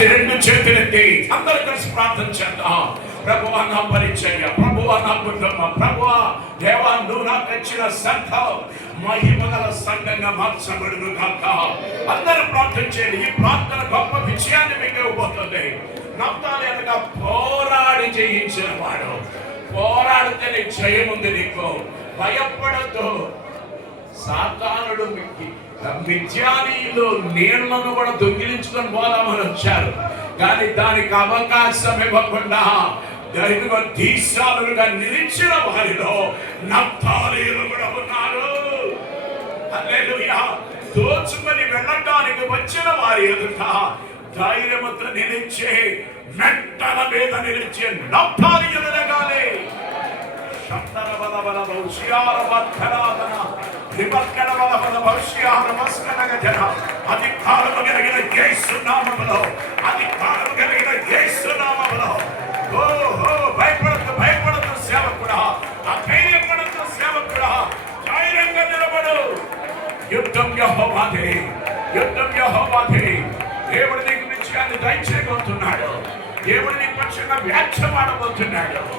కలిసి రెండు చేతులెత్తి అందరూ కలిసి ప్రార్థన చేద్దాం. ప్రభువా నా పరిచర్య, ప్రభువా నా కుటుంబం, ప్రభువా దేవా నువ్వు నాకు ఇచ్చిన సంఘం మహిమగల సంఘంగా మార్చబడును కాక. అందరూ ప్రార్థన చేయండి. ఈ ప్రార్థన గొప్ప విజయాన్ని మీకు ఇవ్వబోతుంది. నప్తాలి అనగా పోరాడి జయించిన వాడు. పోరాడితేనే జయం ఉంది నీకు. భయపడద్దు. సాతానుడు మిథ్యానీయులు నీళ్లను కూడా దొంగిలించుకొని పోదామని వచ్చారు, కానీ దానికి అవకాశం ఇవ్వకుండా దైవ దీశాలుగా నిలిచిన వారిలో నప్తాలీలు కూడా ఉన్నారు. హల్లెలూయా. దోచుకొని వెళ్ళడానికి వచ్చిన వారి ఎదుట ధైర్యముతో నిలిచే, మెట్టల మీద నిలిచే నప్తాలీలు ఎదగాలి. అధికారము కలిగిన యేసు నామములో, అధికారము కలిగిన యేసు నామములో. ఓహో, భయపడద్దు, భయపడద్దు సేవకుడా, అధైర్యపడద్దు సేవకుడా, ధైర్యంగా నిలబడు. యుద్ధం యెహోవాదే, యుద్ధం యెహోవాదే. దేవుడు నీకు విజయాన్ని దయచేయబోతున్నాడు. దేవుడు నీ పక్షంగా వ్యాఖ్యమాడబోతున్నాడు.